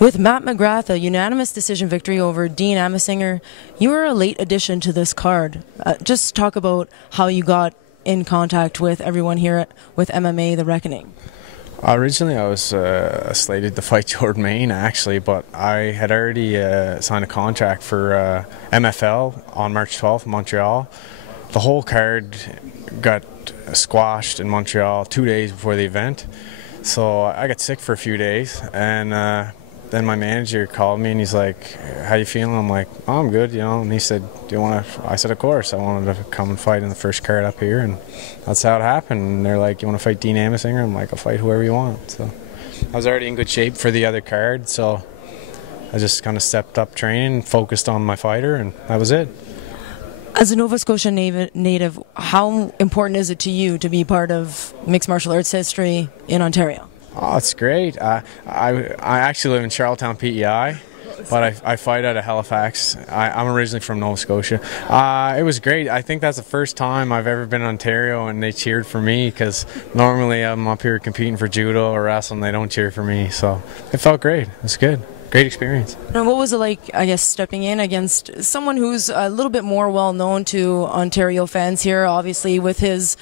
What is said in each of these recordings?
With Matt MacGrath, a unanimous decision victory over Dean Amasinger, you were a late addition to this card. Just talk about how you got in contact with everyone here with MMA The Reckoning. Originally, I was slated to fight Jordan Main, actually, but I had already signed a contract for MFL on March 12th in Montreal. The whole card got squashed in Montreal 2 days before the event, so I got sick for a few days, and then my manager called me and he's like, "How you feeling?" I'm like, "Oh, I'm good, you know." And he said, "Do you want to?" I said, "Of course." I wanted to come and fight in the first card up here, and that's how it happened. And they're like, "You want to fight Dean Amasinger?" I'm like, "I'll fight whoever you want." So I was already in good shape for the other card, so I just kind of stepped up training, focused on my fighter, and that was it. As a Nova Scotia native, how important is it to you to be part of mixed martial arts history in Ontario? Oh, it's great. I actually live in Charlottetown, PEI, but I fight out of Halifax. I'm originally from Nova Scotia. It was great. I think that's the first time I've ever been in Ontario and they cheered for me, because normally I'm up here competing for judo or wrestling, they don't cheer for me. So it felt great. It was good. Great experience. And what was it like, I guess, stepping in against someone who's a little bit more well known to Ontario fans here, obviously with his,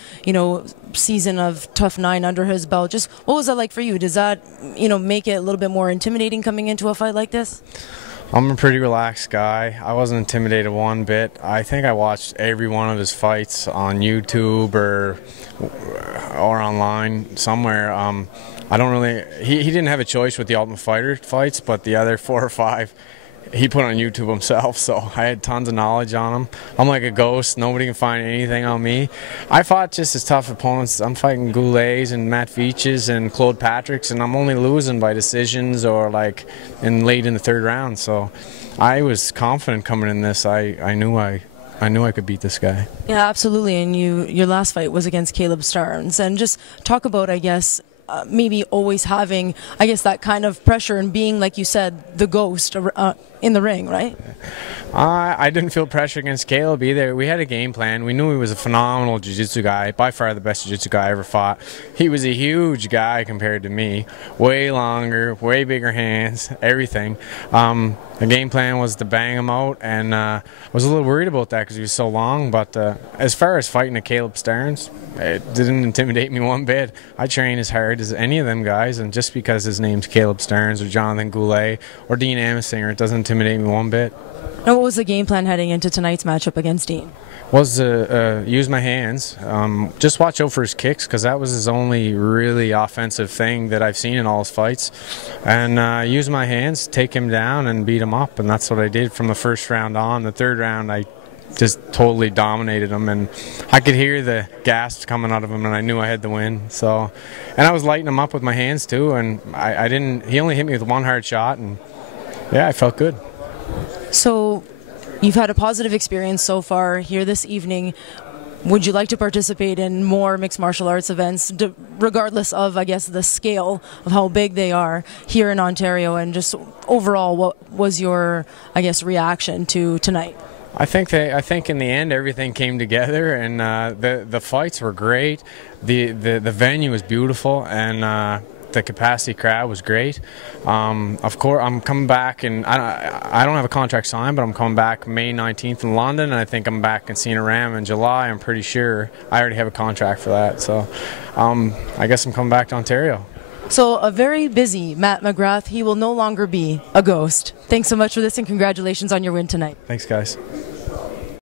season of Tough 9 under his belt? Just what was that like for you? Does that, make it a little bit more intimidating coming into a fight like this? I'm a pretty relaxed guy. I wasn't intimidated one bit. I think I watched every one of his fights on YouTube or online somewhere. I don't really. He didn't have a choice with the Ultimate Fighter fights, but the other 4 or 5 he put on YouTube himself, so I had tons of knowledge on him. I'm like a ghost. Nobody can find anything on me. I fought just as tough opponents. I'm fighting Goulets and Matt Veaches and Claude Patricks, and I'm only losing by decisions or like late in the 3rd round. So I was confident coming in this. I knew I could beat this guy. Yeah, absolutely. And your last fight was against Caleb Starnes. And just talk about, I guess, maybe always having, I guess, that kind of pressure and being, like you said, the ghost in the ring, right? I didn't feel pressure against Caleb either. We had a game plan. We knew he was a phenomenal jiu-jitsu guy, by far the best jiu-jitsu guy I ever fought. He was a huge guy compared to me, way longer, way bigger hands, everything. The game plan was to bang him out, and I was a little worried about that because he was so long, but as far as fighting a Caleb Starnes, it didn't intimidate me one bit. I train as hard as any of them guys, and just because his name's Caleb Starnes or Jonathan Goulet or Dean Amasinger, it doesn't intimidate me one bit. Now, what was the game plan heading into tonight's matchup against Dean? Was to use my hands, just watch out for his kicks, because that was his only really offensive thing that I've seen in all his fights, and use my hands, take him down and beat him up, and that's what I did from the 1st round on. The 3rd round I just totally dominated him, and I could hear the gasps coming out of him, and I knew I had to win. So, and I was lighting him up with my hands too, and I didn't. He only hit me with one hard shot, and yeah, I felt good. So, you've had a positive experience so far here this evening. Would you like to participate in more mixed martial arts events, regardless of, I guess, the scale of how big they are here in Ontario? And just overall, what was your, I guess, reaction to tonight? I think in the end everything came together, and the fights were great. The venue was beautiful, and the capacity crowd was great. Of course, I'm coming back, and I don't have a contract signed, but I'm coming back May 19th in London, and I think I'm back in Casino Rama in July. I'm pretty sure. I already have a contract for that, so I guess I'm coming back to Ontario. So a very busy Matt MacGrath. He will no longer be a ghost. Thanks so much for this, and congratulations on your win tonight. Thanks, guys.